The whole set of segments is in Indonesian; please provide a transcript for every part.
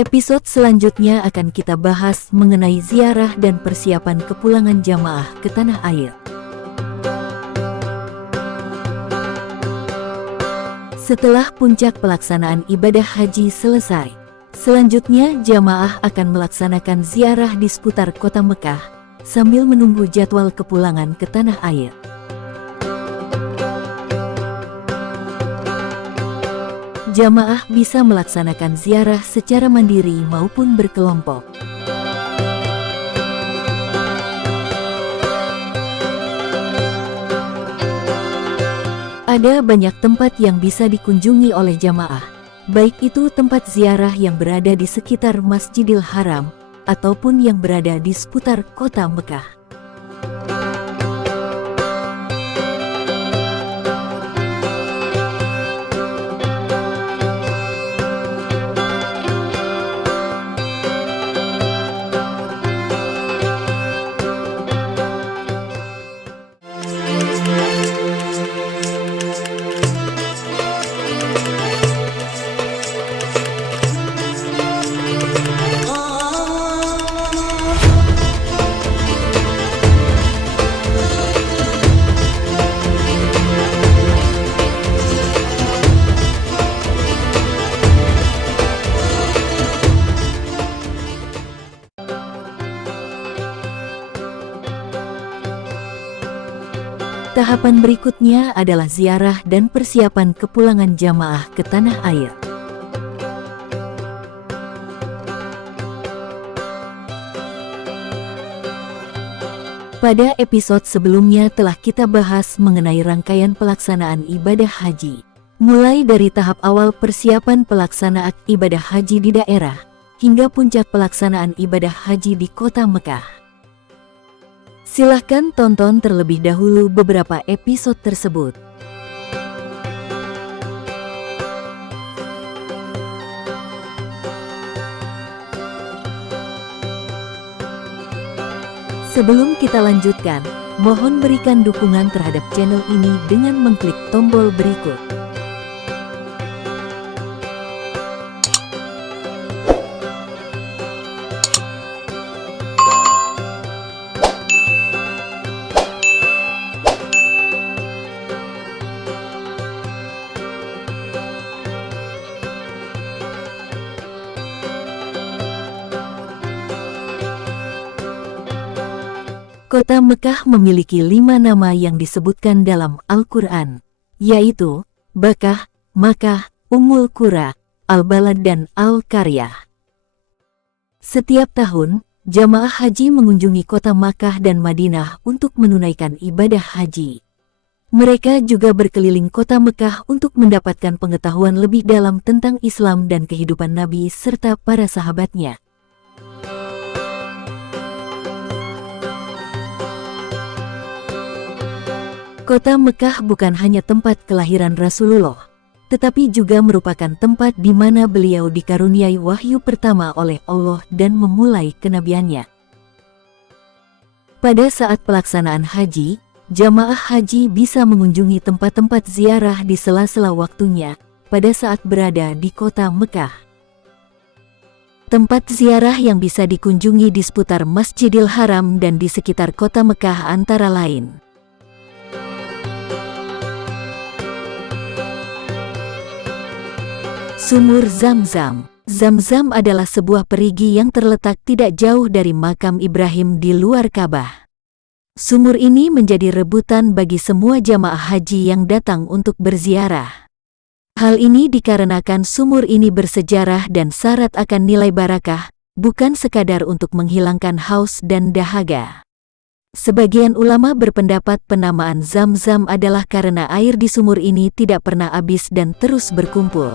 Episode selanjutnya akan kita bahas mengenai ziarah dan persiapan kepulangan jamaah ke tanah air. Setelah puncak pelaksanaan ibadah haji selesai, selanjutnya jamaah akan melaksanakan ziarah di seputar kota Mekah sambil menunggu jadwal kepulangan ke tanah air. Jamaah bisa melaksanakan ziarah secara mandiri maupun berkelompok. Ada banyak tempat yang bisa dikunjungi oleh jamaah, baik itu tempat ziarah yang berada di sekitar Masjidil Haram, ataupun yang berada di seputar kota Mekah. Tahapan berikutnya adalah ziarah dan persiapan kepulangan jamaah ke tanah air. Pada episode sebelumnya telah kita bahas mengenai rangkaian pelaksanaan ibadah haji, mulai dari tahap awal persiapan pelaksanaan ibadah haji di daerah, hingga puncak pelaksanaan ibadah haji di kota Mekah. Silahkan tonton terlebih dahulu beberapa episode tersebut. Sebelum kita lanjutkan, mohon berikan dukungan terhadap channel ini dengan mengklik tombol berikut. Kota Mekah memiliki 5 nama yang disebutkan dalam Al-Quran, yaitu Bakah, Makkah, Ummul Qura, Al-Balad, dan Al-Qaryah. Setiap tahun, jamaah haji mengunjungi kota Makkah dan Madinah untuk menunaikan ibadah haji. Mereka juga berkeliling kota Mekah untuk mendapatkan pengetahuan lebih dalam tentang Islam dan kehidupan Nabi serta para sahabatnya. Kota Mekah bukan hanya tempat kelahiran Rasulullah, tetapi juga merupakan tempat di mana beliau dikaruniai wahyu pertama oleh Allah dan memulai kenabiannya. Pada saat pelaksanaan haji, jamaah haji bisa mengunjungi tempat-tempat ziarah di sela-sela waktunya pada saat berada di kota Mekah. Tempat ziarah yang bisa dikunjungi di seputar Masjidil Haram dan di sekitar kota Mekah antara lain: Sumur Zam-Zam. Zam-Zam adalah sebuah perigi yang terletak tidak jauh dari makam Ibrahim di luar Ka'bah. Sumur ini menjadi rebutan bagi semua jamaah haji yang datang untuk berziarah. Hal ini dikarenakan sumur ini bersejarah dan syarat akan nilai barakah, bukan sekadar untuk menghilangkan haus dan dahaga. Sebagian ulama berpendapat penamaan Zam-Zam adalah karena air di sumur ini tidak pernah habis dan terus berkumpul.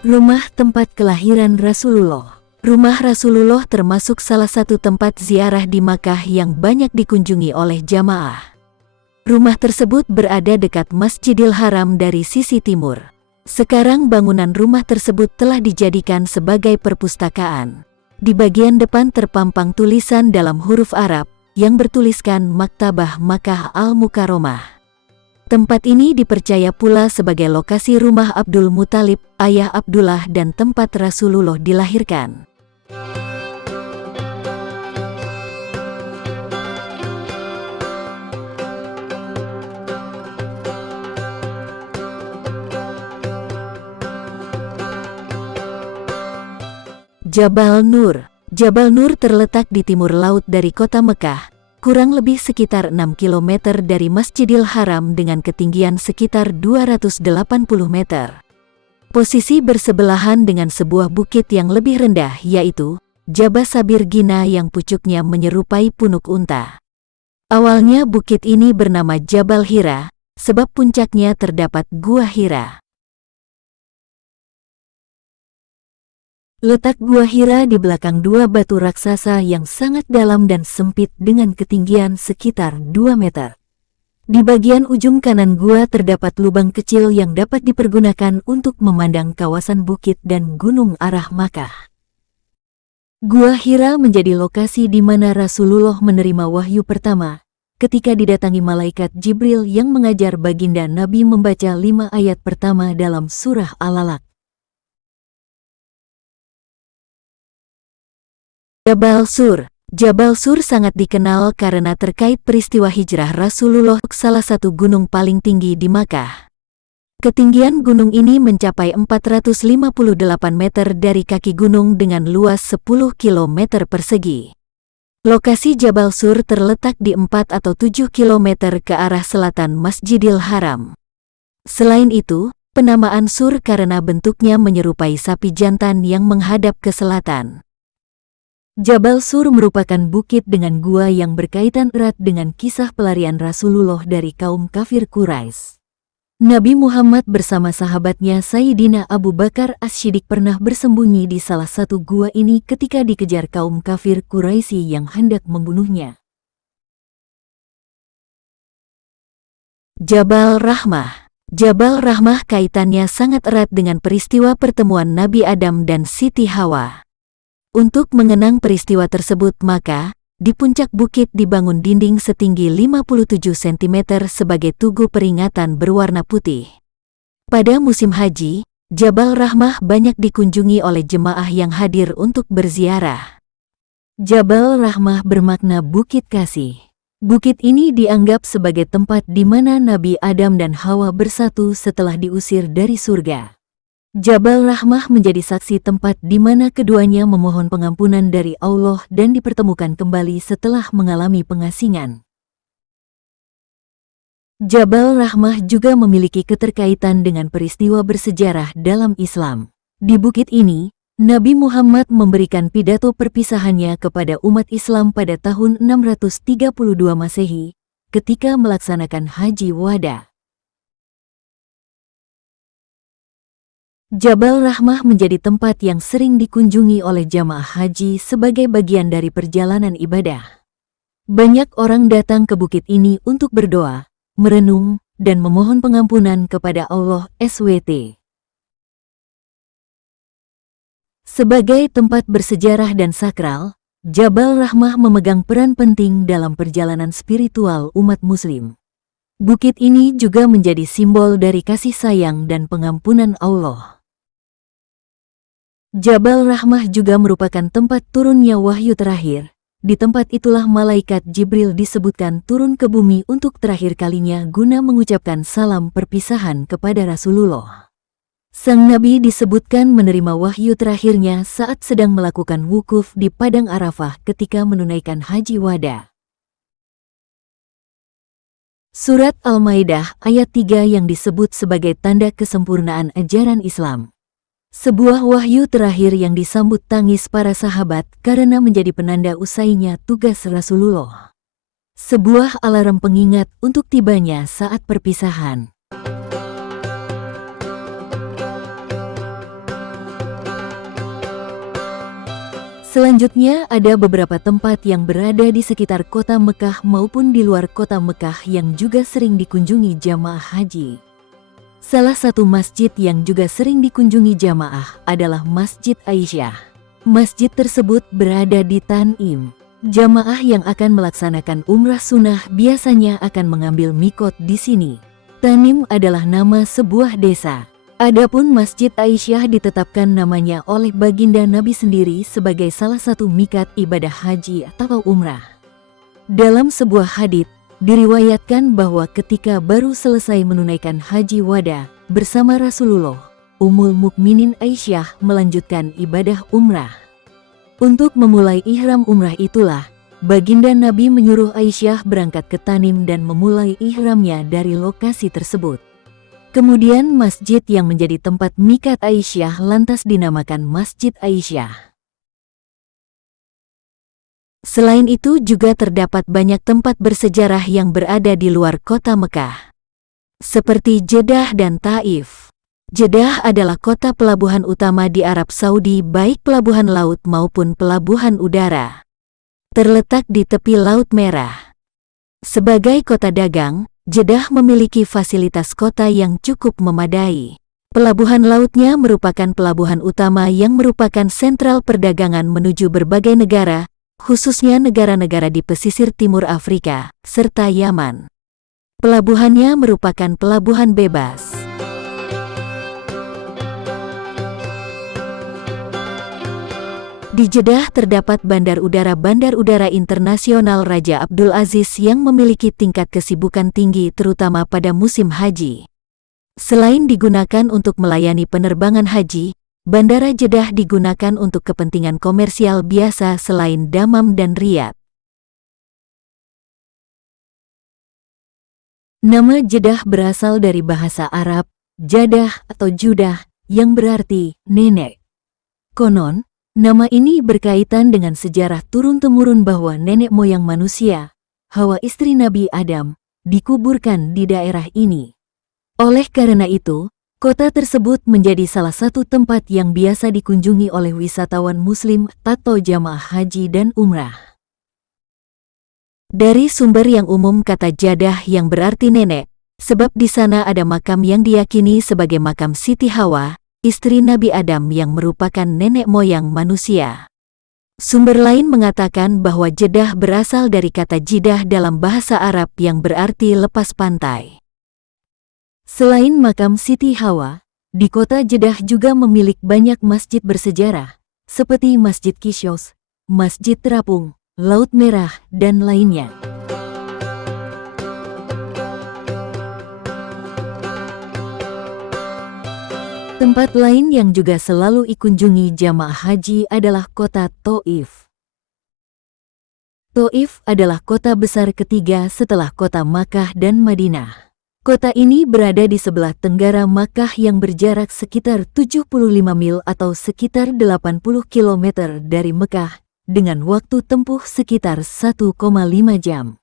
Rumah tempat kelahiran Rasulullah. Rumah Rasulullah termasuk salah satu tempat ziarah di Makkah yang banyak dikunjungi oleh jamaah. Rumah tersebut berada dekat Masjidil Haram dari sisi timur. Sekarang bangunan rumah tersebut telah dijadikan sebagai perpustakaan. Di bagian depan terpampang tulisan dalam huruf Arab yang bertuliskan Maktabah Makkah Al-Mukarramah. Tempat ini dipercaya pula sebagai lokasi rumah Abdul Muthalib, ayah Abdullah, dan tempat Rasulullah dilahirkan. Jabal Nur. Jabal Nur terletak di timur laut dari kota Mekah, kurang lebih sekitar 6 km dari Masjidil Haram dengan ketinggian sekitar 280 meter. Posisi bersebelahan dengan sebuah bukit yang lebih rendah, yaitu Jabal Sabir Gina yang pucuknya menyerupai punuk unta. Awalnya bukit ini bernama Jabal Hira, sebab puncaknya terdapat Gua Hira. Letak Gua Hira di belakang dua batu raksasa yang sangat dalam dan sempit dengan ketinggian sekitar 2 meter. Di bagian ujung kanan gua terdapat lubang kecil yang dapat dipergunakan untuk memandang kawasan bukit dan gunung arah Makkah. Gua Hira menjadi lokasi di mana Rasulullah menerima wahyu pertama, ketika didatangi malaikat Jibril yang mengajar baginda Nabi membaca 5 ayat pertama dalam surah Al-Alaq. Jabal Sur. Jabal Sur sangat dikenal karena terkait peristiwa hijrah Rasulullah, salah satu gunung paling tinggi di Makkah. Ketinggian gunung ini mencapai 458 meter dari kaki gunung dengan luas 10 km persegi. Lokasi Jabal Sur terletak di 4 atau 7 km ke arah selatan Masjidil Haram. Selain itu, penamaan Sur karena bentuknya menyerupai sapi jantan yang menghadap ke selatan. Jabal Sur merupakan bukit dengan gua yang berkaitan erat dengan kisah pelarian Rasulullah dari kaum kafir Quraisy. Nabi Muhammad bersama sahabatnya Sayyidina Abu Bakar As-Siddiq pernah bersembunyi di salah satu gua ini ketika dikejar kaum kafir Quraisy yang hendak membunuhnya. Jabal Rahmah. Jabal Rahmah kaitannya sangat erat dengan peristiwa pertemuan Nabi Adam dan Siti Hawa. Untuk mengenang peristiwa tersebut, maka di puncak bukit dibangun dinding setinggi 57 cm sebagai tugu peringatan berwarna putih. Pada musim haji, Jabal Rahmah banyak dikunjungi oleh jemaah yang hadir untuk berziarah. Jabal Rahmah bermakna Bukit Kasih. Bukit ini dianggap sebagai tempat di mana Nabi Adam dan Hawa bersatu setelah diusir dari surga. Jabal Rahmah menjadi saksi tempat di mana keduanya memohon pengampunan dari Allah dan dipertemukan kembali setelah mengalami pengasingan. Jabal Rahmah juga memiliki keterkaitan dengan peristiwa bersejarah dalam Islam. Di bukit ini, Nabi Muhammad memberikan pidato perpisahannya kepada umat Islam pada tahun 632 Masehi, ketika melaksanakan Haji Wada. Jabal Rahmah menjadi tempat yang sering dikunjungi oleh jamaah haji sebagai bagian dari perjalanan ibadah. Banyak orang datang ke bukit ini untuk berdoa, merenung, dan memohon pengampunan kepada Allah SWT. Sebagai tempat bersejarah dan sakral, Jabal Rahmah memegang peran penting dalam perjalanan spiritual umat Muslim. Bukit ini juga menjadi simbol dari kasih sayang dan pengampunan Allah. Jabal Rahmah juga merupakan tempat turunnya wahyu terakhir. Di tempat itulah malaikat Jibril disebutkan turun ke bumi untuk terakhir kalinya guna mengucapkan salam perpisahan kepada Rasulullah. Sang Nabi disebutkan menerima wahyu terakhirnya saat sedang melakukan wukuf di Padang Arafah ketika menunaikan Haji Wada. Surat Al-Maidah ayat 3 yang disebut sebagai tanda kesempurnaan ajaran Islam. Sebuah wahyu terakhir yang disambut tangis para sahabat karena menjadi penanda usainya tugas Rasulullah. Sebuah alarm pengingat untuk tibanya saat perpisahan. Selanjutnya ada beberapa tempat yang berada di sekitar kota Mekah maupun di luar kota Mekah yang juga sering dikunjungi jamaah haji. Salah satu masjid yang juga sering dikunjungi jamaah adalah Masjid Aisyah. Masjid tersebut berada di Tanim. Jamaah yang akan melaksanakan umrah sunnah biasanya akan mengambil mikot di sini. Tanim adalah nama sebuah desa. Adapun Masjid Aisyah ditetapkan namanya oleh baginda Nabi sendiri sebagai salah satu mikat ibadah haji atau umrah. Dalam sebuah hadits, diriwayatkan bahwa ketika baru selesai menunaikan haji wada bersama Rasulullah, Ummul Mukminin Aisyah melanjutkan ibadah umrah. Untuk memulai ihram umrah itulah, baginda Nabi menyuruh Aisyah berangkat ke Tanim dan memulai ihramnya dari lokasi tersebut. Kemudian masjid yang menjadi tempat mikat Aisyah lantas dinamakan Masjid Aisyah. Selain itu juga terdapat banyak tempat bersejarah yang berada di luar kota Mekah, seperti Jeddah dan Taif. Jeddah adalah kota pelabuhan utama di Arab Saudi, baik pelabuhan laut maupun pelabuhan udara. Terletak di tepi Laut Merah. Sebagai kota dagang, Jeddah memiliki fasilitas kota yang cukup memadai. Pelabuhan lautnya merupakan pelabuhan utama yang merupakan sentral perdagangan menuju berbagai negara, khususnya negara-negara di pesisir timur Afrika, serta Yaman. Pelabuhannya merupakan pelabuhan bebas. Di Jeddah terdapat Bandar Udara Internasional Raja Abdul Aziz yang memiliki tingkat kesibukan tinggi terutama pada musim haji. Selain digunakan untuk melayani penerbangan haji, Bandara Jeddah digunakan untuk kepentingan komersial biasa selain Dammam dan Riyadh. Nama Jeddah berasal dari bahasa Arab, Jadah atau Judah, yang berarti nenek. Konon, nama ini berkaitan dengan sejarah turun-temurun bahwa nenek moyang manusia, Hawa istri Nabi Adam, dikuburkan di daerah ini. Oleh karena itu, kota tersebut menjadi salah satu tempat yang biasa dikunjungi oleh wisatawan muslim atau jamaah haji dan umrah. Dari sumber yang umum kata Jadah yang berarti nenek, sebab di sana ada makam yang diyakini sebagai makam Siti Hawa, istri Nabi Adam yang merupakan nenek moyang manusia. Sumber lain mengatakan bahwa Jeddah berasal dari kata jidah dalam bahasa Arab yang berarti lepas pantai. Selain makam Siti Hawa, di kota Jeddah juga memiliki banyak masjid bersejarah, seperti Masjid Kisyos, Masjid Terapung, Laut Merah, dan lainnya. Tempat lain yang juga selalu dikunjungi jamaah haji adalah kota Taif. Taif adalah kota besar ketiga setelah kota Makkah dan Madinah. Kota ini berada di sebelah tenggara Makkah yang berjarak sekitar 75 mil atau sekitar 80 km dari Mekah, dengan waktu tempuh sekitar 1,5 jam.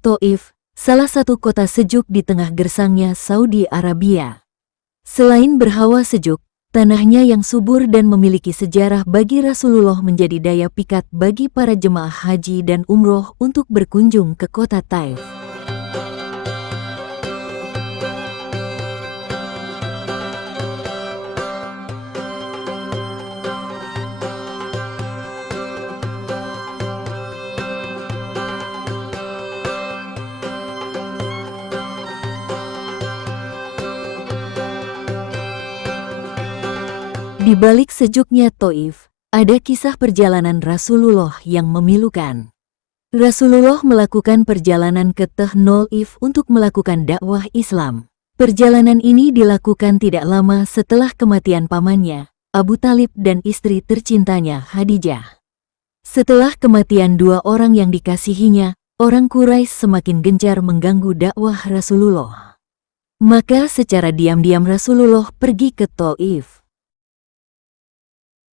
Taif, salah satu kota sejuk di tengah gersangnya Saudi Arabia. Selain berhawa sejuk, tanahnya yang subur dan memiliki sejarah bagi Rasulullah menjadi daya pikat bagi para jemaah haji dan umroh untuk berkunjung ke kota Taif. Di balik sejuknya Taif, ada kisah perjalanan Rasulullah yang memilukan. Rasulullah melakukan perjalanan ke Taif untuk melakukan dakwah Islam. Perjalanan ini dilakukan tidak lama setelah kematian pamannya, Abu Talib dan istri tercintanya Khadijah. Setelah kematian dua orang yang dikasihinya, orang Quraisy semakin gencar mengganggu dakwah Rasulullah. Maka secara diam-diam Rasulullah pergi ke Taif.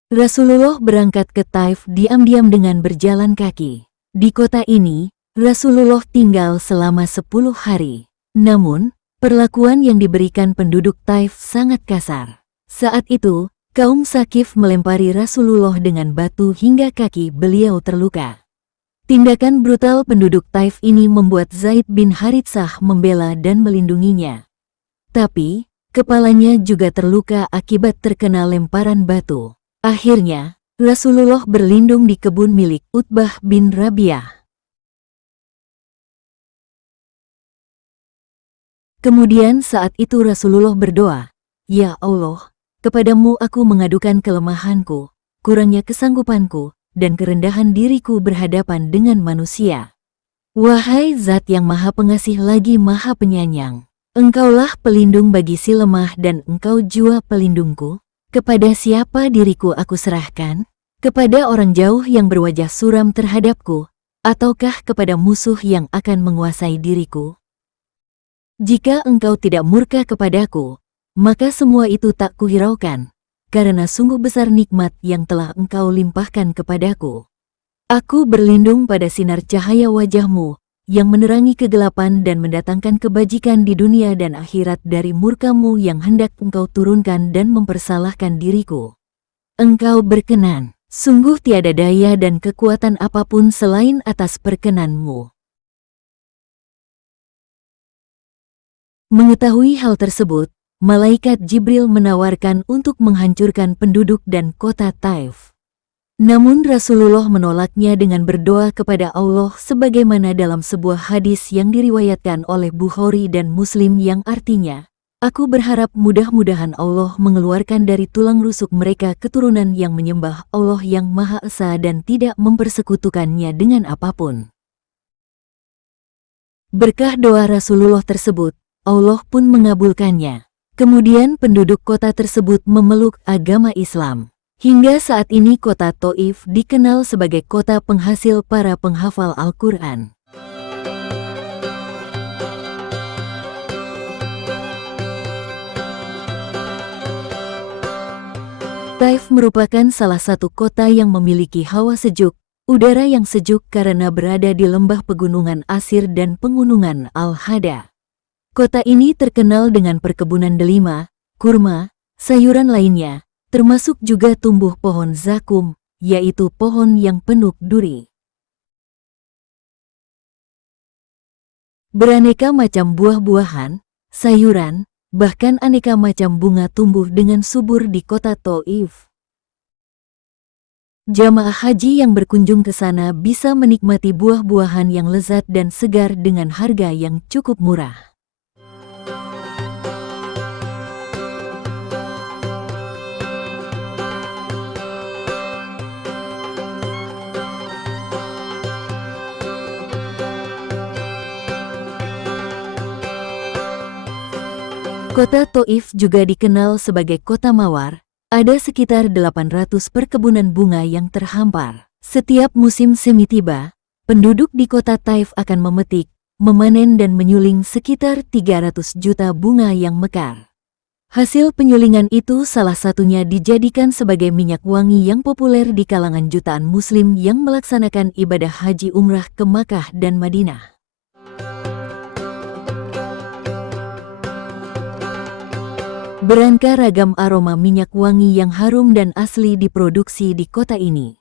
Rasulullah berangkat ke Taif diam-diam dengan berjalan kaki. Di kota ini, Rasulullah tinggal selama 10 hari. Namun, perlakuan yang diberikan penduduk Taif sangat kasar. Saat itu, kaum Sakif melempari Rasulullah dengan batu hingga kaki beliau terluka. Tindakan brutal penduduk Taif ini membuat Zaid bin Haritsah membela dan melindunginya. Tapi, kepalanya juga terluka akibat terkena lemparan batu. Akhirnya, Rasulullah berlindung di kebun milik Utbah bin Rabi'ah. Kemudian saat itu Rasulullah berdoa, "Ya Allah, kepadamu aku mengadukan kelemahanku, kurangnya kesanggupanku, dan kerendahan diriku berhadapan dengan manusia. Wahai Zat yang Maha Pengasih lagi Maha Penyayang, Engkaulah pelindung bagi si lemah dan Engkau jua pelindungku. Kepada siapa diriku aku serahkan? Kepada orang jauh yang berwajah suram terhadapku, ataukah kepada musuh yang akan menguasai diriku? Jika Engkau tidak murka kepadaku, maka semua itu tak kuhiraukan, karena sungguh besar nikmat yang telah Engkau limpahkan kepadaku. Aku berlindung pada sinar cahaya wajah-Mu, yang menerangi kegelapan dan mendatangkan kebajikan di dunia dan akhirat dari murka-Mu yang hendak Engkau turunkan dan mempersalahkan diriku. Engkau berkenan, sungguh tiada daya dan kekuatan apapun selain atas perkenan-Mu." Mengetahui hal tersebut, malaikat Jibril menawarkan untuk menghancurkan penduduk dan kota Taif. Namun Rasulullah menolaknya dengan berdoa kepada Allah sebagaimana dalam sebuah hadis yang diriwayatkan oleh Bukhari dan Muslim yang artinya, "Aku berharap mudah-mudahan Allah mengeluarkan dari tulang rusuk mereka keturunan yang menyembah Allah yang Maha Esa dan tidak mempersekutukannya dengan apapun." Berkah doa Rasulullah tersebut, Allah pun mengabulkannya. Kemudian penduduk kota tersebut memeluk agama Islam. Hingga saat ini kota Taif dikenal sebagai kota penghasil para penghafal Al-Quran. Taif merupakan salah satu kota yang memiliki hawa sejuk, udara yang sejuk karena berada di lembah pegunungan Asir dan pegunungan Al-Hada. Kota ini terkenal dengan perkebunan delima, kurma, sayuran lainnya, termasuk juga tumbuh pohon zakum, yaitu pohon yang penuh duri. Beraneka macam buah-buahan, sayuran, bahkan aneka macam bunga tumbuh dengan subur di kota Taif. Jamaah haji yang berkunjung ke sana bisa menikmati buah-buahan yang lezat dan segar dengan harga yang cukup murah. Kota Taif juga dikenal sebagai kota mawar, ada sekitar 800 perkebunan bunga yang terhampar. Setiap musim semi tiba, penduduk di kota Taif akan memetik, memanen dan menyuling sekitar 300 juta bunga yang mekar. Hasil penyulingan itu salah satunya dijadikan sebagai minyak wangi yang populer di kalangan jutaan muslim yang melaksanakan ibadah haji umrah ke Makkah dan Madinah. Beraneka ragam aroma minyak wangi yang harum dan asli diproduksi di kota ini.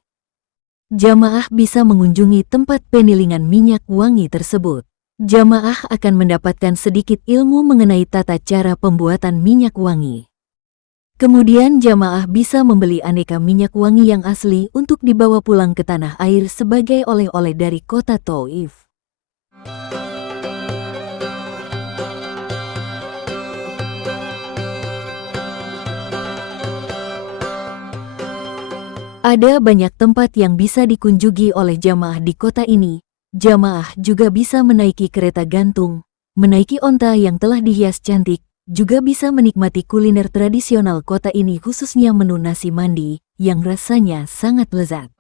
Jamaah bisa mengunjungi tempat penilingan minyak wangi tersebut. Jamaah akan mendapatkan sedikit ilmu mengenai tata cara pembuatan minyak wangi. Kemudian jamaah bisa membeli aneka minyak wangi yang asli untuk dibawa pulang ke tanah air sebagai oleh-oleh dari kota Taif. Ada banyak tempat yang bisa dikunjungi oleh jamaah di kota ini. Jamaah juga bisa menaiki kereta gantung, menaiki onta yang telah dihias cantik, juga bisa menikmati kuliner tradisional kota ini khususnya menu nasi mandi, yang rasanya sangat lezat.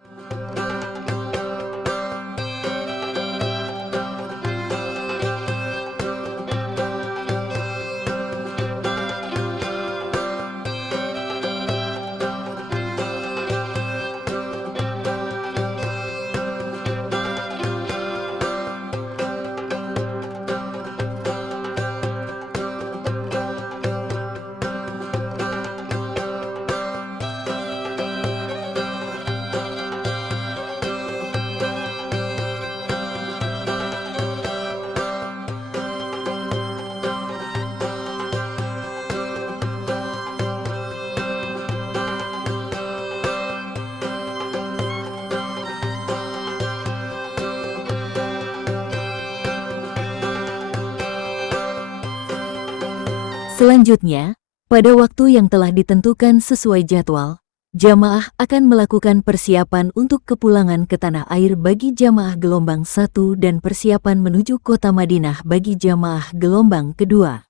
Selanjutnya, pada waktu yang telah ditentukan sesuai jadwal, jamaah akan melakukan persiapan untuk kepulangan ke tanah air bagi jamaah gelombang 1 dan persiapan menuju kota Madinah bagi jamaah gelombang kedua.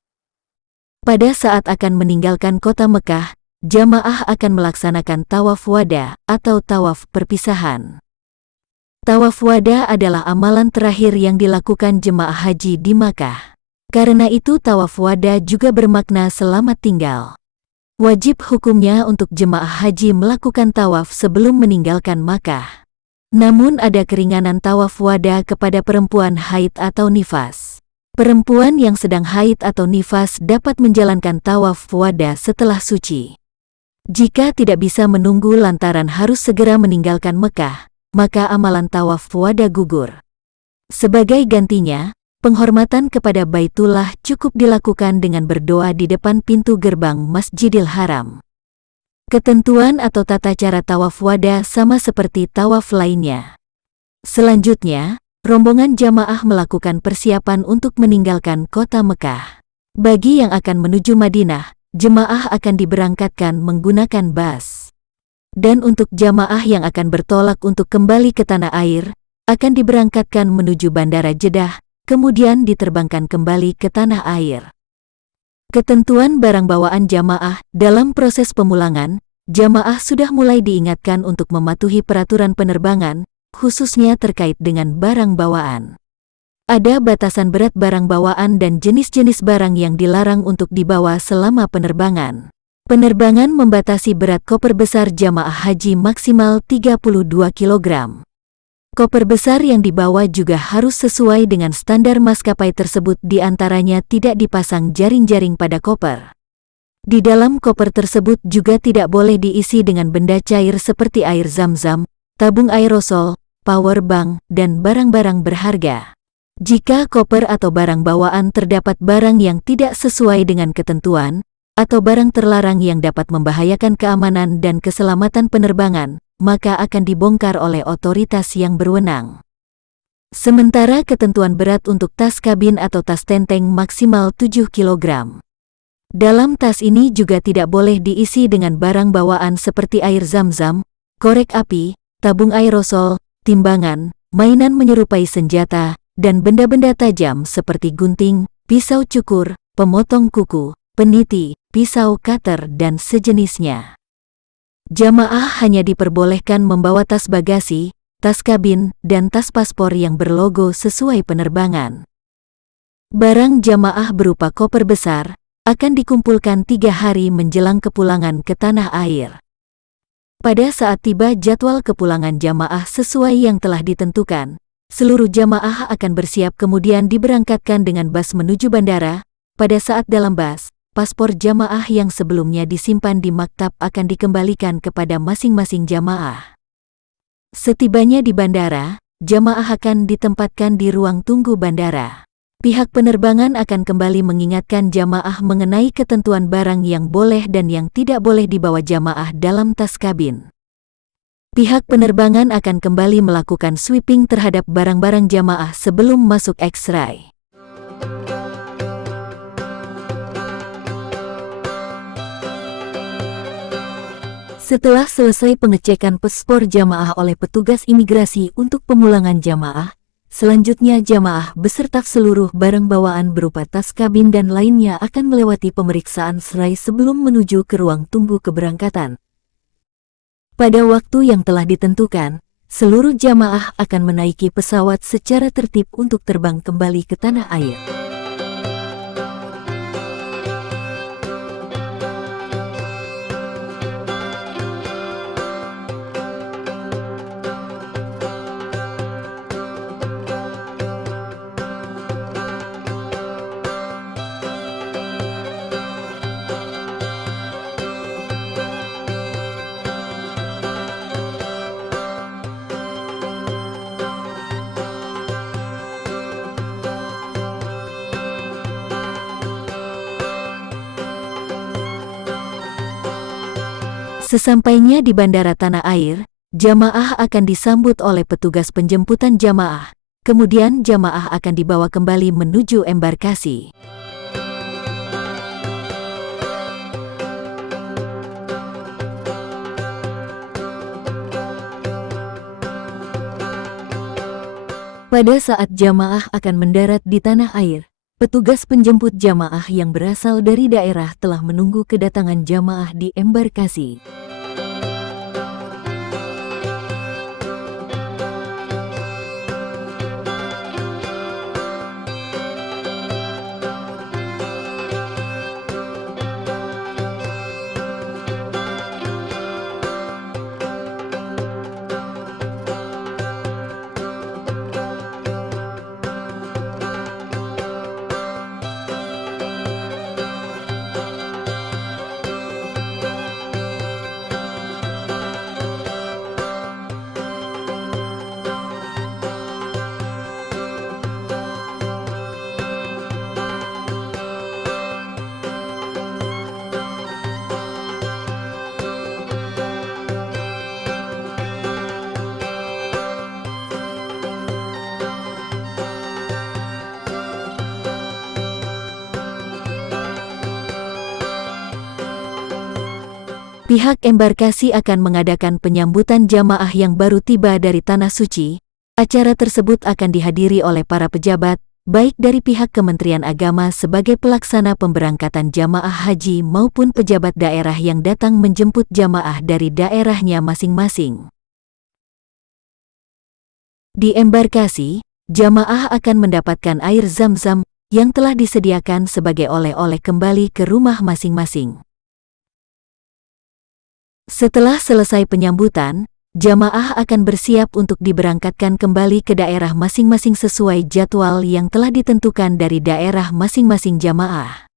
Pada saat akan meninggalkan kota Mekah, jamaah akan melaksanakan tawaf wada atau tawaf perpisahan. Tawaf wada adalah amalan terakhir yang dilakukan jemaah haji di Makkah. Karena itu tawaf wada juga bermakna selamat tinggal. Wajib hukumnya untuk jemaah haji melakukan tawaf sebelum meninggalkan Makkah. Namun ada keringanan tawaf wada kepada perempuan haid atau nifas. Perempuan yang sedang haid atau nifas dapat menjalankan tawaf wada setelah suci. Jika tidak bisa menunggu lantaran harus segera meninggalkan Mekah, maka amalan tawaf wada gugur. Sebagai gantinya, penghormatan kepada Baitullah cukup dilakukan dengan berdoa di depan pintu gerbang Masjidil Haram. Ketentuan atau tata cara tawaf wada sama seperti tawaf lainnya. Selanjutnya, rombongan jamaah melakukan persiapan untuk meninggalkan kota Mekah. Bagi yang akan menuju Madinah, jemaah akan diberangkatkan menggunakan bas. Dan untuk jamaah yang akan bertolak untuk kembali ke tanah air, akan diberangkatkan menuju Bandara Jeddah, kemudian diterbangkan kembali ke tanah air. Ketentuan barang bawaan jamaah dalam proses pemulangan, jamaah sudah mulai diingatkan untuk mematuhi peraturan penerbangan, khususnya terkait dengan barang bawaan. Ada batasan berat barang bawaan dan jenis-jenis barang yang dilarang untuk dibawa selama penerbangan. Penerbangan membatasi berat koper besar jamaah haji maksimal 32 kg. Koper besar yang dibawa juga harus sesuai dengan standar maskapai tersebut, di antaranya tidak dipasang jaring-jaring pada koper. Di dalam koper tersebut juga tidak boleh diisi dengan benda cair seperti air zam-zam, tabung aerosol, power bank, dan barang-barang berharga. Jika koper atau barang bawaan terdapat barang yang tidak sesuai dengan ketentuan, atau barang terlarang yang dapat membahayakan keamanan dan keselamatan penerbangan, maka akan dibongkar oleh otoritas yang berwenang. Sementara ketentuan berat untuk tas kabin atau tas tenteng maksimal 7 kg. Dalam tas ini juga tidak boleh diisi dengan barang bawaan seperti air zam-zam, korek api, tabung aerosol, timbangan, mainan menyerupai senjata, dan benda-benda tajam seperti gunting, pisau cukur, pemotong kuku, peniti, pisau cutter, dan sejenisnya. Jamaah hanya diperbolehkan membawa tas bagasi, tas kabin, dan tas paspor yang berlogo sesuai penerbangan. Barang jamaah berupa koper besar akan dikumpulkan 3 hari menjelang kepulangan ke tanah air. Pada saat tiba jadwal kepulangan jamaah sesuai yang telah ditentukan, seluruh jamaah akan bersiap kemudian diberangkatkan dengan bas menuju bandara. Pada saat dalam bas, paspor jamaah yang sebelumnya disimpan di maktab akan dikembalikan kepada masing-masing jamaah. Setibanya di bandara, jamaah akan ditempatkan di ruang tunggu bandara. Pihak penerbangan akan kembali mengingatkan jamaah mengenai ketentuan barang yang boleh dan yang tidak boleh dibawa jamaah dalam tas kabin. Pihak penerbangan akan kembali melakukan sweeping terhadap barang-barang jamaah sebelum masuk X-ray. Setelah selesai pengecekan paspor jamaah oleh petugas imigrasi untuk pemulangan jamaah, selanjutnya jamaah beserta seluruh barang bawaan berupa tas kabin dan lainnya akan melewati pemeriksaan serai sebelum menuju ke ruang tunggu keberangkatan. Pada waktu yang telah ditentukan, seluruh jamaah akan menaiki pesawat secara tertib untuk terbang kembali ke tanah air. Sesampainya di bandara tanah air, jamaah akan disambut oleh petugas penjemputan jamaah. Kemudian jamaah akan dibawa kembali menuju embarkasi. Pada saat jamaah akan mendarat di tanah air, petugas penjemput jamaah yang berasal dari daerah telah menunggu kedatangan jamaah di embarkasi. Pihak embarkasi akan mengadakan penyambutan jamaah yang baru tiba dari Tanah Suci. Acara tersebut akan dihadiri oleh para pejabat, baik dari pihak Kementerian Agama sebagai pelaksana pemberangkatan jamaah haji maupun pejabat daerah yang datang menjemput jamaah dari daerahnya masing-masing. Di embarkasi, jamaah akan mendapatkan air Zam-Zam yang telah disediakan sebagai oleh-oleh kembali ke rumah masing-masing. Setelah selesai penyambutan, jamaah akan bersiap untuk diberangkatkan kembali ke daerah masing-masing sesuai jadwal yang telah ditentukan dari daerah masing-masing jamaah.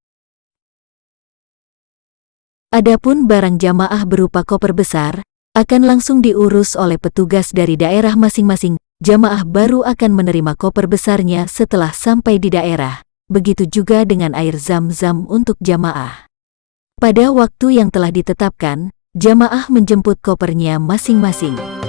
Adapun barang jamaah berupa koper besar, akan langsung diurus oleh petugas dari daerah masing-masing. Jamaah baru akan menerima koper besarnya setelah sampai di daerah, begitu juga dengan air Zam-Zam untuk jamaah. Pada waktu yang telah ditetapkan, jamaah menjemput kopernya masing-masing.